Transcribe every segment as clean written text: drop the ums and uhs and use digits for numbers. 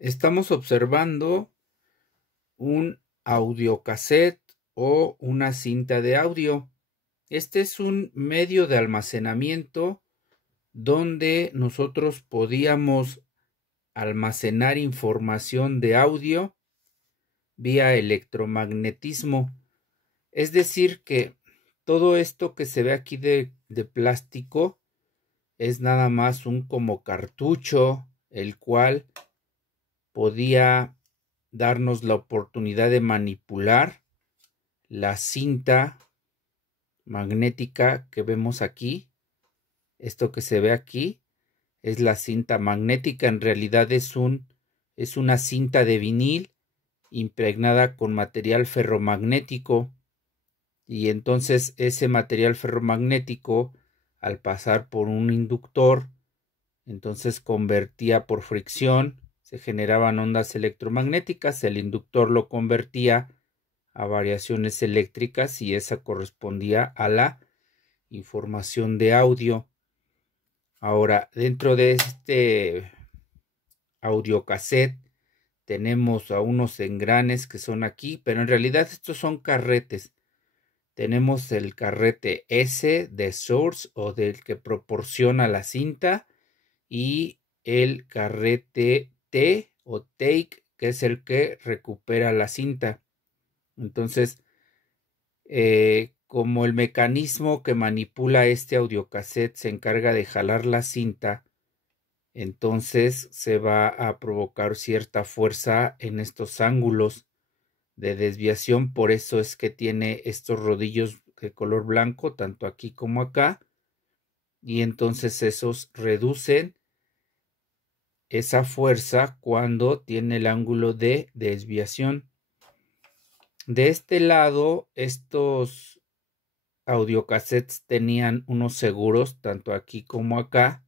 Estamos observando un audiocassette o una cinta de audio. Este es un medio de almacenamiento donde nosotros podíamos almacenar información de audio vía electromagnetismo. Es decir, que todo esto que se ve aquí de plástico es nada más un como cartucho, el cual podía darnos la oportunidad de manipular la cinta magnética que vemos aquí. Esto que se ve aquí es la cinta magnética. En realidad es una cinta de vinil impregnada con material ferromagnético, y entonces ese material ferromagnético, al pasar por un inductor, entonces convertía por fricción, se generaban ondas electromagnéticas, el inductor lo convertía a variaciones eléctricas y esa correspondía a la información de audio. Ahora, dentro de este audiocassette tenemos a unos engranes que son aquí, pero en realidad estos son carretes. Tenemos el carrete S de source, o del que proporciona la cinta, y el carrete T o take, que es el que recupera la cinta. Entonces, como el mecanismo que manipula este audiocassette se encarga de jalar la cinta, entonces se va a provocar cierta fuerza en estos ángulos de desviación. Por eso es que tiene estos rodillos de color blanco, tanto aquí como acá, y entonces esos reducen esa fuerza cuando tiene el ángulo de desviación. De este lado, estos audiocassettes tenían unos seguros, tanto aquí como acá,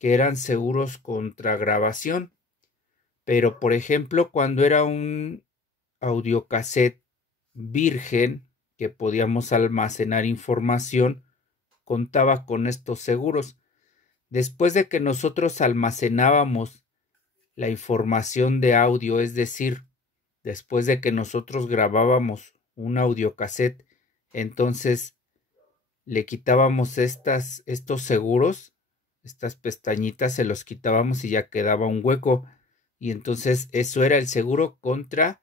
que eran seguros contra grabación. Pero, por ejemplo, cuando era un audiocassette virgen que podíamos almacenar información, contaba con estos seguros. Después de que nosotros almacenábamos la información de audio, es decir, después de que nosotros grabábamos un audiocassette, entonces le quitábamos estos seguros, estas pestañitas, se los quitábamos y ya quedaba un hueco, y entonces eso era el seguro contra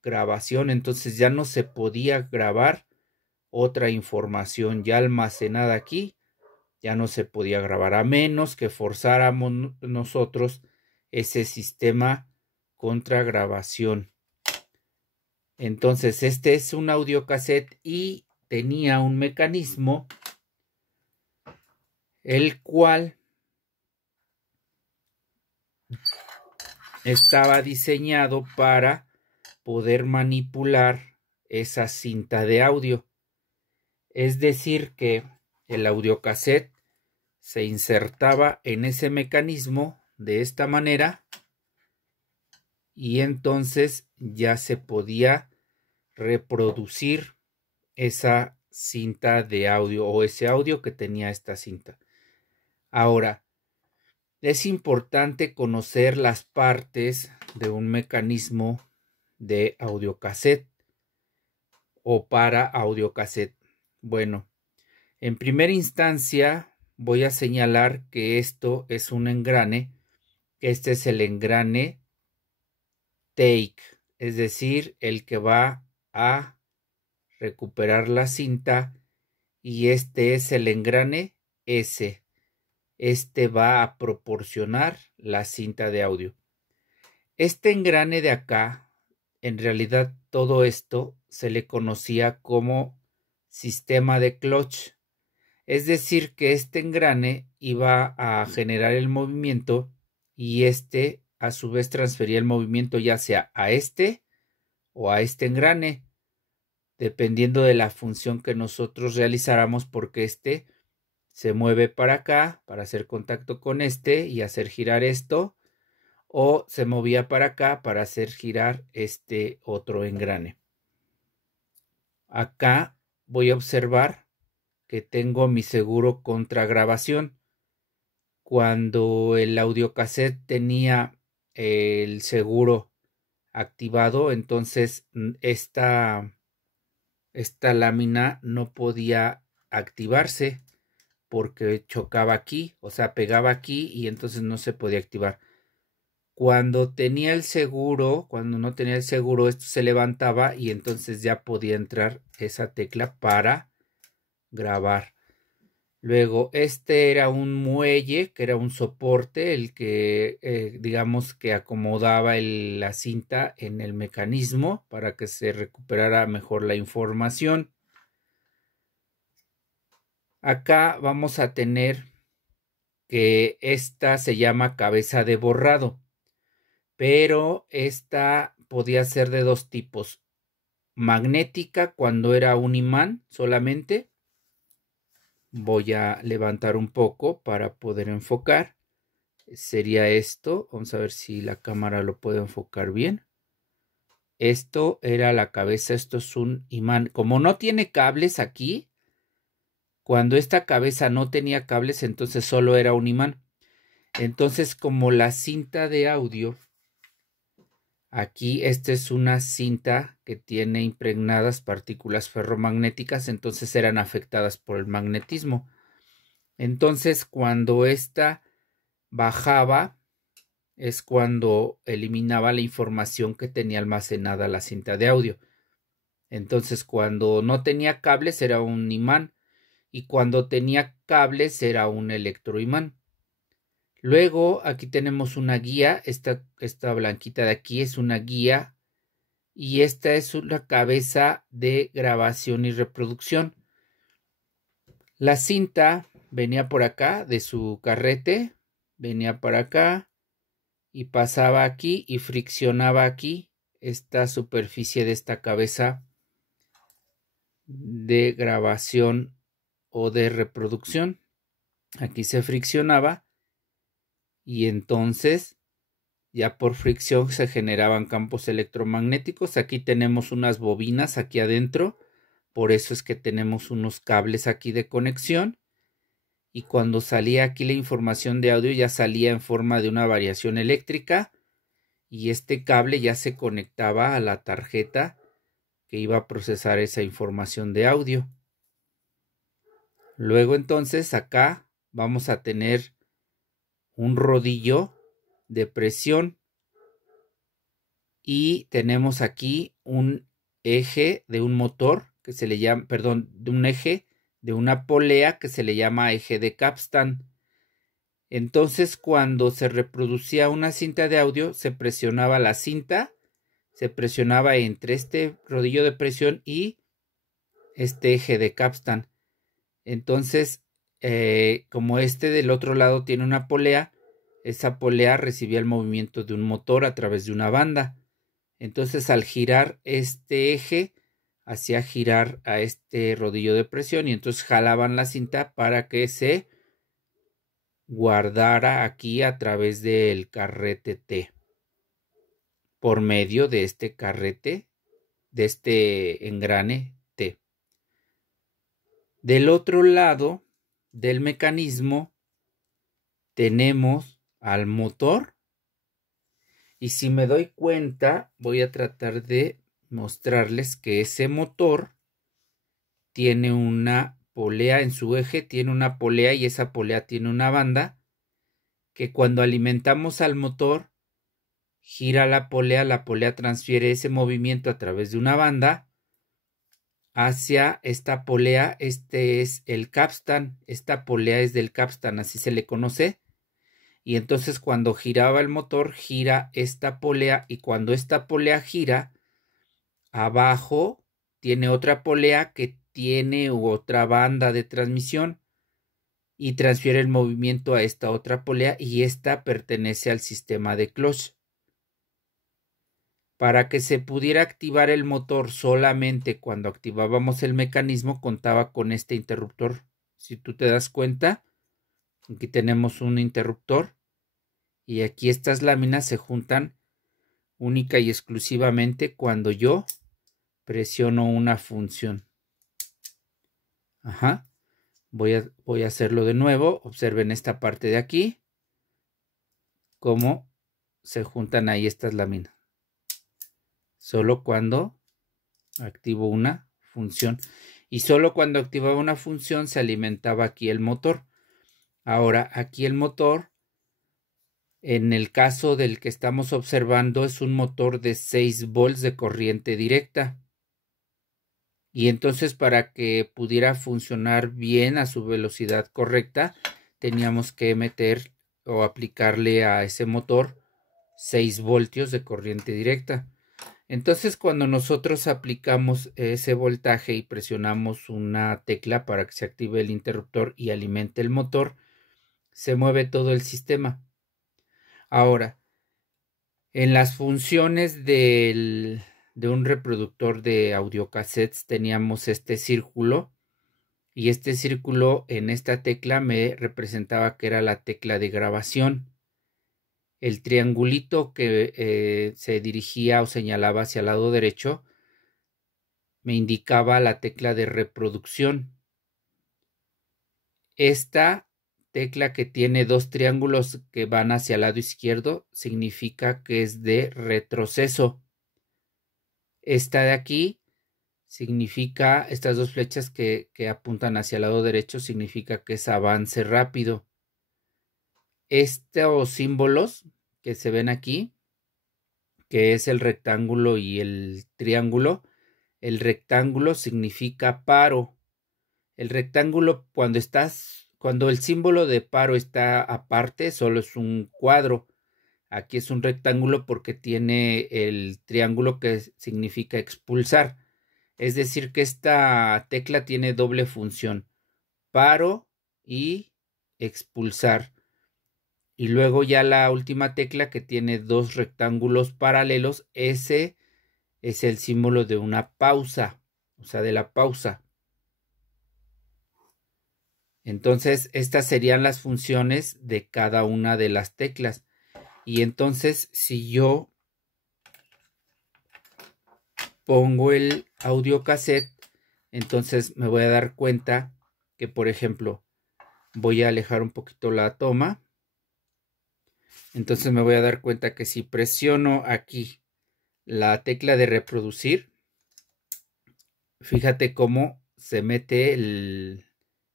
grabación. Entonces ya no se podía grabar otra información ya almacenada aquí, ya no se podía grabar, a menos que forzáramos nosotros ese sistema contra grabación. Entonces este es un audiocassette y tenía un mecanismo el cual estaba diseñado para poder manipular esa cinta de audio. Es decir, que el audiocassette se insertaba en ese mecanismo de esta manera, y entonces ya se podía reproducir esa cinta de audio o ese audio que tenía esta cinta. Ahora, es importante conocer las partes de un mecanismo de audiocassette o para audiocassette. Bueno, en primera instancia voy a señalar que esto es un engrane. Este es el engrane take, es decir, el que va a recuperar la cinta, y este es el engrane S. Este va a proporcionar la cinta de audio. Este engrane de acá, en realidad todo esto se le conocía como sistema de clutch. Es decir, que este engrane iba a generar el movimiento y este a su vez transfería el movimiento ya sea a este o a este engrane, dependiendo de la función que nosotros realizáramos, porque este se mueve para acá para hacer contacto con este y hacer girar esto, o se movía para acá para hacer girar este otro engrane. Acá voy a observar que tengo mi seguro contra grabación. Cuando el audiocassette tenía el seguro activado, entonces esta lámina no podía activarse porque chocaba aquí, o sea, pegaba aquí y entonces no se podía activar. Cuando tenía el seguro, cuando no tenía el seguro, esto se levantaba y entonces ya podía entrar esa tecla para grabar. Luego, este era un muelle, que era un soporte, el que, digamos, que acomodaba la cinta en el mecanismo para que se recuperara mejor la información. Acá vamos a tener que esta se llama cabeza de borrado, pero esta podía ser de dos tipos. Magnética, cuando era un imán solamente. Voy a levantar un poco para poder enfocar. Sería esto. Vamos a ver si la cámara lo puede enfocar bien. Esto era la cabeza, esto es un imán. Como no tiene cables aquí, cuando esta cabeza no tenía cables, entonces solo era un imán. Entonces, como la cinta de audio, aquí esta es una cinta que tiene impregnadas partículas ferromagnéticas, entonces eran afectadas por el magnetismo. Entonces, cuando esta bajaba, es cuando eliminaba la información que tenía almacenada la cinta de audio. Entonces, cuando no tenía cables era un imán y cuando tenía cables era un electroimán. Luego aquí tenemos una guía, esta blanquita de aquí es una guía y esta es una cabeza de grabación y reproducción. La cinta venía por acá de su carrete, venía para acá y pasaba aquí y friccionaba aquí esta superficie de esta cabeza de grabación o de reproducción. Aquí se friccionaba y entonces ya por fricción se generaban campos electromagnéticos. Aquí tenemos unas bobinas aquí adentro, por eso es que tenemos unos cables aquí de conexión. Y cuando salía aquí la información de audio ya salía en forma de una variación eléctrica y este cable ya se conectaba a la tarjeta que iba a procesar esa información de audio. Luego entonces acá vamos a tener un rodillo de presión y tenemos aquí un eje de un motor que se le llama, perdón, de un eje de una polea que se le llama eje de Capstan. Entonces, cuando se reproducía una cinta de audio, se presionaba la cinta, se presionaba entre este rodillo de presión y este eje de Capstan. Entonces, como este del otro lado tiene una polea, esa polea recibía el movimiento de un motor a través de una banda. Entonces, al girar este eje, hacía girar a este rodillo de presión y entonces jalaban la cinta para que se guardara aquí a través del carrete T. Por medio de este carrete, de este engrane T. Del otro lado del mecanismo tenemos al motor. Y si me doy cuenta, voy a tratar de mostrarles que ese motor tiene una polea en su eje, tiene una polea y esa polea tiene una banda que cuando alimentamos al motor gira la polea transfiere ese movimiento a través de una banda hacia esta polea. Este es el capstan, esta polea es del capstan, así se le conoce. Y entonces cuando giraba el motor, gira esta polea y cuando esta polea gira, abajo tiene otra polea que tiene otra banda de transmisión y transfiere el movimiento a esta otra polea y esta pertenece al sistema de clutch. Para que se pudiera activar el motor solamente cuando activábamos el mecanismo, contaba con este interruptor. Si tú te das cuenta, aquí tenemos un interruptor y aquí estas láminas se juntan única y exclusivamente cuando yo presiono una función. Ajá. Voy a hacerlo de nuevo. Observen esta parte de aquí, cómo se juntan ahí estas láminas. Solo cuando activo una función. Y solo cuando activaba una función se alimentaba aquí el motor. Ahora, aquí el motor, en el caso del que estamos observando, es un motor de 6 volts de corriente directa. Y entonces, para que pudiera funcionar bien a su velocidad correcta, teníamos que meter o aplicarle a ese motor 6 voltios de corriente directa. Entonces, cuando nosotros aplicamos ese voltaje y presionamos una tecla para que se active el interruptor y alimente el motor, se mueve todo el sistema. Ahora, en las funciones de un reproductor de audiocassettes teníamos este círculo, y este círculo en esta tecla me representaba que era la tecla de grabación. El triangulito que se dirigía o señalaba hacia el lado derecho me indicaba la tecla de reproducción. Esta tecla que tiene dos triángulos que van hacia el lado izquierdo significa que es de retroceso. Esta de aquí significa, estas dos flechas que apuntan hacia el lado derecho, significa que es avance rápido. Estos símbolos que se ven aquí, que es el rectángulo y el triángulo, el rectángulo significa paro. El rectángulo, cuando el símbolo de paro está aparte, solo es un cuadro. Aquí es un rectángulo porque tiene el triángulo que significa expulsar. Es decir, que esta tecla tiene doble función: paro y expulsar. Y luego ya la última tecla, que tiene dos rectángulos paralelos, ese es el símbolo de una pausa, o sea, de la pausa. Entonces, estas serían las funciones de cada una de las teclas. Y entonces, si yo pongo el audiocassette, entonces me voy a dar cuenta que, por ejemplo, voy a alejar un poquito la toma. Entonces me voy a dar cuenta que si presiono aquí la tecla de reproducir, fíjate cómo se mete el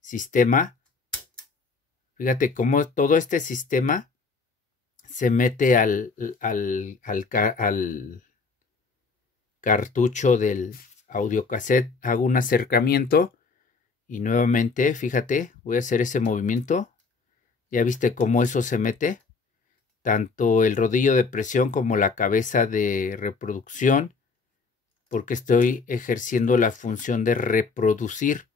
sistema. Fíjate cómo todo este sistema se mete al cartucho del audiocassette. Hago un acercamiento y nuevamente, fíjate, voy a hacer ese movimiento. ¿Ya viste cómo eso se mete? Tanto el rodillo de presión como la cabeza de reproducción, porque estoy ejerciendo la función de reproducir.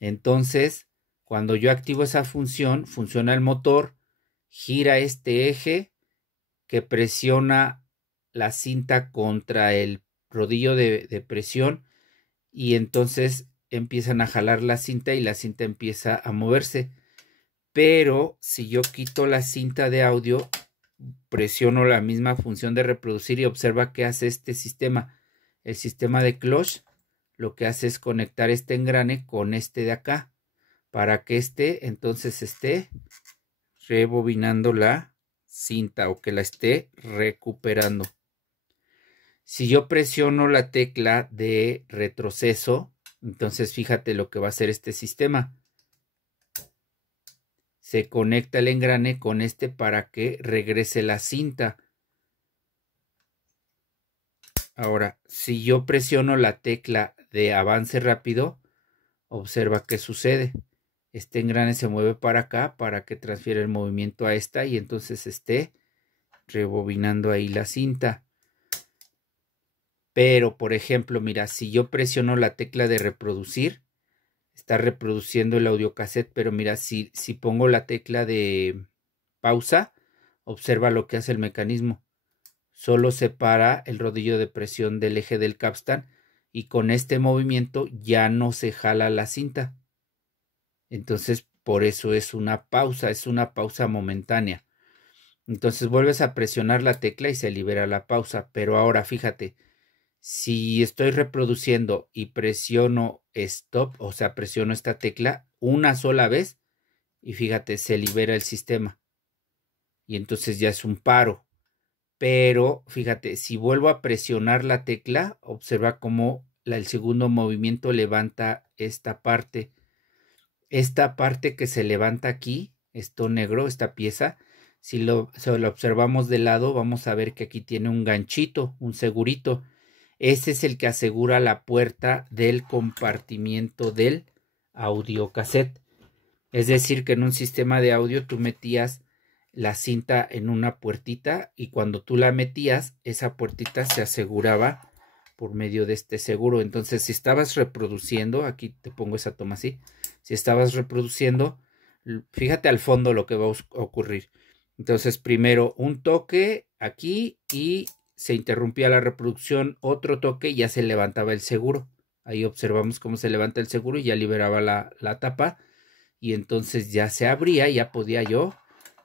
Entonces, cuando yo activo esa función, funciona el motor, gira este eje que presiona la cinta contra el rodillo de presión, y entonces empiezan a jalar la cinta y la cinta empieza a moverse. Pero si yo quito la cinta de audio, presiono la misma función de reproducir y observa qué hace este sistema. El sistema de clutch lo que hace es conectar este engrane con este de acá, para que entonces esté rebobinando la cinta, o que la esté recuperando. Si yo presiono la tecla de retroceso, entonces fíjate lo que va a hacer este sistema. Se conecta el engrane con para que regrese la cinta. Ahora, si yo presiono la tecla de avance rápido, observa qué sucede. Este engrane se mueve para acá para que transfiera el movimiento a esta y entonces esté rebobinando ahí la cinta. Pero, por ejemplo, mira, si yo presiono la tecla de reproducir, está reproduciendo el audiocassette, pero mira, si pongo la tecla de pausa, observa lo que hace el mecanismo. Solo separa el rodillo de presión del eje del capstan y con este movimiento ya no se jala la cinta. Entonces, por eso es una pausa momentánea. Entonces vuelves a presionar la tecla y se libera la pausa. Pero ahora fíjate, si estoy reproduciendo y presiono stop, o sea, presiono esta tecla una sola vez y fíjate, se libera el sistema. Y entonces ya es un paro. pero fíjate, si vuelvo a presionar la tecla, observa cómo el segundo movimiento levanta esta parte. Esta parte que se levanta aquí, esto negro, esta pieza, si lo observamos de lado, vamos a ver que aquí tiene un ganchito, un segurito. Ese es el que asegura la puerta del compartimiento del audiocassette. Es decir, que en un sistema de audio tú metías la cinta en una puertita y cuando tú la metías, esa puertita se aseguraba por medio de este seguro. Entonces, si estabas reproduciendo, aquí te pongo esa toma así, si estabas reproduciendo, fíjate al fondo lo que va a ocurrir. Entonces, primero un toque aquí y se interrumpía la reproducción, otro toque y ya se levantaba el seguro. Ahí observamos cómo se levanta el seguro y ya liberaba la tapa. Y entonces ya se abría y ya podía yo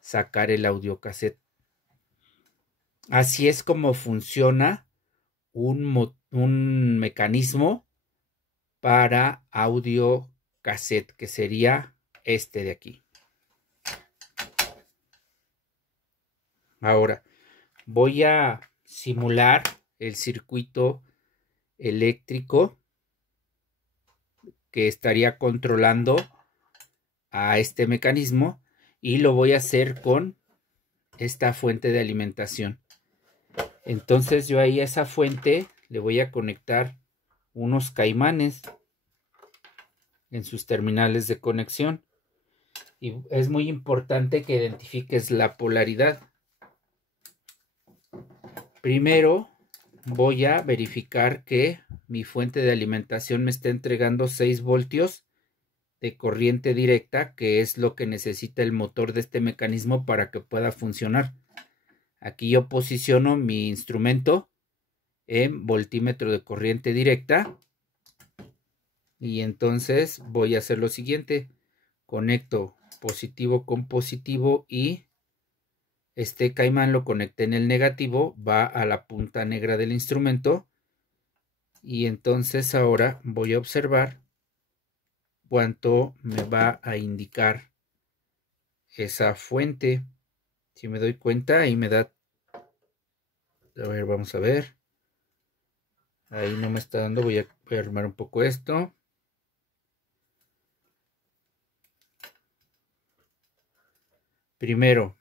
sacar el audiocassette. Así es como funciona un mecanismo para audiocassette, que sería este de aquí. Ahora voy a simular el circuito eléctrico que estaría controlando a este mecanismo y lo voy a hacer con esta fuente de alimentación. Entonces yo ahí a esa fuente le voy a conectar unos caimanes en sus terminales de conexión y es muy importante que identifiques la polaridad. Primero voy a verificar que mi fuente de alimentación me está entregando 6 voltios de corriente directa, que es lo que necesita el motor de este mecanismo para que pueda funcionar. Aquí yo posiciono mi instrumento en voltímetro de corriente directa y entonces voy a hacer lo siguiente: conecto positivo con positivo y este caimán lo conecté en el negativo, va a la punta negra del instrumento y entonces ahora voy a observar cuánto me va a indicar esa fuente. Si me doy cuenta, ahí me da, a ver, vamos a ver, ahí no me está dando, voy a armar un poco esto. Primero,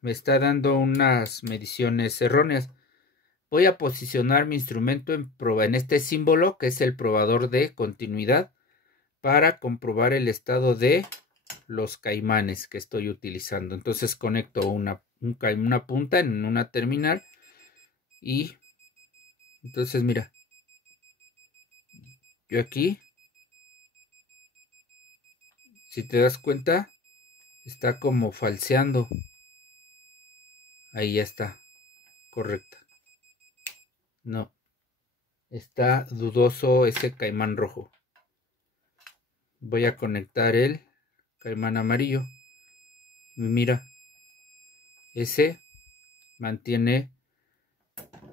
me está dando unas mediciones erróneas. Voy a posicionar mi instrumento en este símbolo, que es el probador de continuidad, para comprobar el estado de los caimanes que estoy utilizando. Entonces conecto una punta en una terminal y entonces mira, yo aquí, si te das cuenta, está como falseando. Ahí ya está, correcta. No, está dudoso ese caimán rojo. Voy a conectar el caimán amarillo. Mira, ese mantiene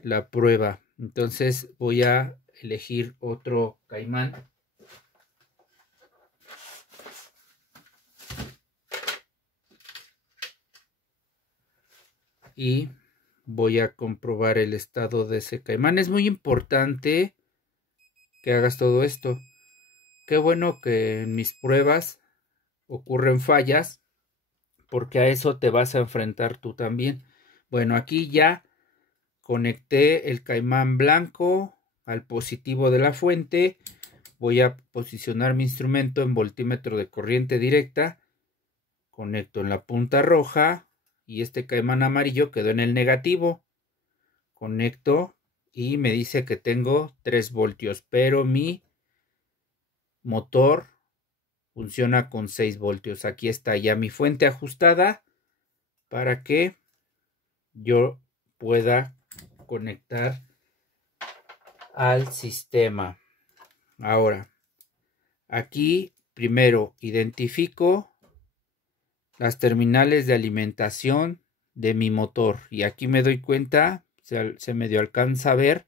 la prueba. Entonces voy a elegir otro caimán. Y voy a comprobar el estado de ese caimán. Es muy importante que hagas todo esto. Qué bueno que en mis pruebas ocurren fallas, porque a eso te vas a enfrentar tú también. Bueno, aquí ya conecté el caimán blanco al positivo de la fuente. Voy a posicionar mi instrumento en voltímetro de corriente directa. Conecto en la punta roja y este caimán amarillo quedó en el negativo. Conecto y me dice que tengo 3 voltios, pero mi motor funciona con 6 voltios. Aquí está ya mi fuente ajustada para que yo pueda conectar al sistema. Ahora, aquí primero identifico las terminales de alimentación de mi motor y aquí me doy cuenta, se medio alcanza a ver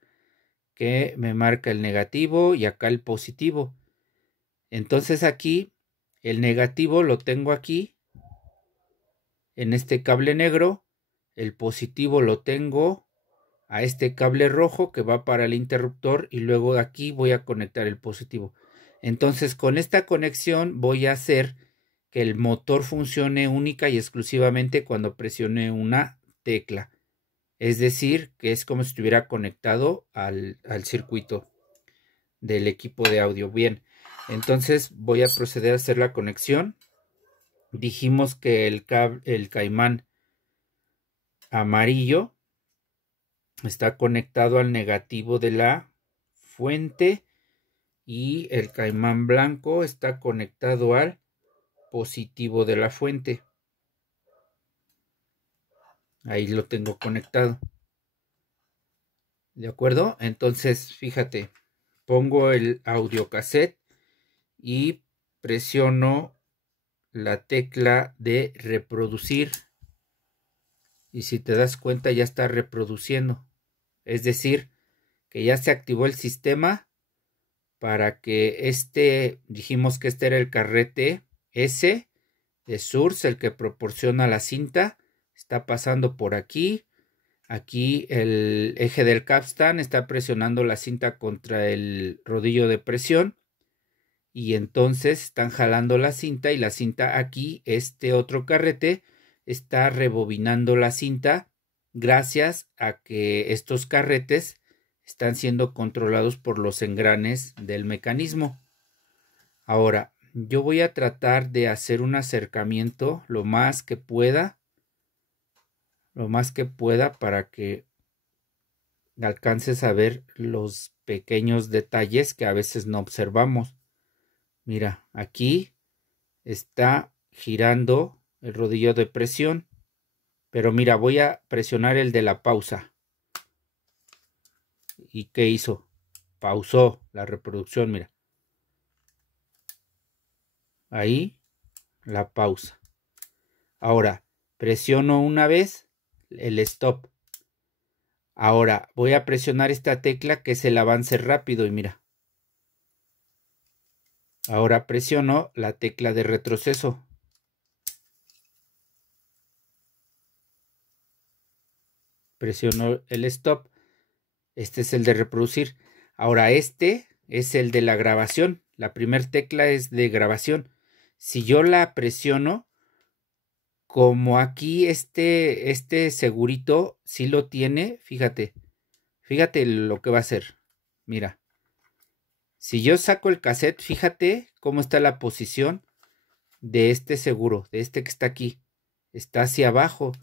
que me marca el negativo y acá el positivo. Entonces aquí el negativo lo tengo aquí en este cable negro, el positivo lo tengo a este cable rojo que va para el interruptor y luego de aquí voy a conectar el positivo. Entonces con esta conexión voy a hacer que el motor funcione única y exclusivamente cuando presione una tecla. Es decir, que es como si estuviera conectado al circuito del equipo de audio. Bien, entonces voy a proceder a hacer la conexión. Dijimos que el caimán amarillo está conectado al negativo de la fuente y el caimán blanco está conectado al positivo de la fuente. Ahí lo tengo conectado. ¿De acuerdo? Entonces, fíjate, pongo el audiocassette y presiono la tecla de reproducir. Y si te das cuenta, ya está reproduciendo. Es decir, que ya se activó el sistema para que dijimos que este era el carrete S de Source, el que proporciona la cinta. Está pasando por aquí. Aquí el eje del capstan está presionando la cinta contra el rodillo de presión. Y entonces están jalando la cinta y la cinta aquí, este otro carrete, está rebobinando la cinta gracias a que estos carretes están siendo controlados por los engranes del mecanismo. Ahora, yo voy a tratar de hacer un acercamiento lo más que pueda para que alcances a ver los pequeños detalles que a veces no observamos. Mira, aquí está girando el rodillo de presión, pero mira, voy a presionar el de la pausa. ¿Y qué hizo? Pausó la reproducción, mira. Ahí la pausa. Ahora presiono una vez el stop. Ahora voy a presionar esta tecla que es el avance rápido y mira. Ahora presiono la tecla de retroceso. Presiono el stop. Este es el de reproducir. Ahora este es el de la grabación. La primera tecla es de grabación. Si yo la presiono, como aquí este segurito sí lo tiene, fíjate lo que va a hacer. Mira, si yo saco el cassette, fíjate cómo está la posición de este seguro, de este que está aquí. Está hacia abajo.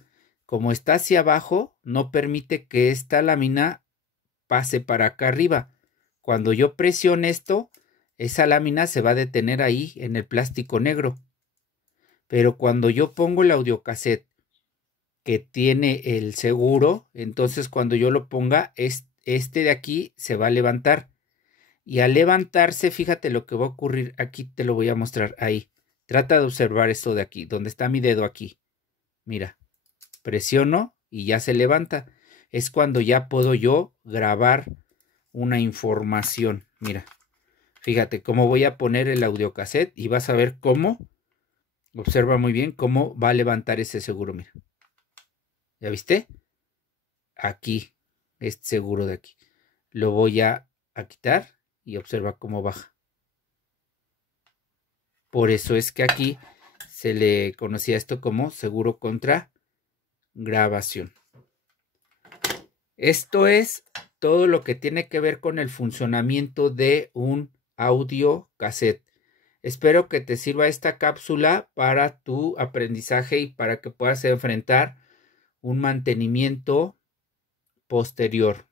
Como está hacia abajo, no permite que esta lámina pase para acá arriba. Cuando yo presione esto, esa lámina se va a detener ahí en el plástico negro. Pero cuando yo pongo el audiocassette que tiene el seguro, entonces cuando yo lo ponga, este de aquí se va a levantar. Y al levantarse, fíjate lo que va a ocurrir. Aquí te lo voy a mostrar ahí. Trata de observar esto de aquí, donde está mi dedo aquí. Mira, presiono y ya se levanta. Es cuando ya puedo yo grabar una información. Mira, fíjate cómo voy a poner el audiocassette y vas a ver cómo, observa muy bien cómo va a levantar ese seguro. Mira, ¿ya viste? Aquí, este seguro de aquí. Lo voy a quitar y observa cómo baja. Por eso es que aquí se le conocía esto como seguro contra grabación. Esto es todo lo que tiene que ver con el funcionamiento de un audiocassette. Espero que te sirva esta cápsula para tu aprendizaje y para que puedas enfrentar un mantenimiento posterior.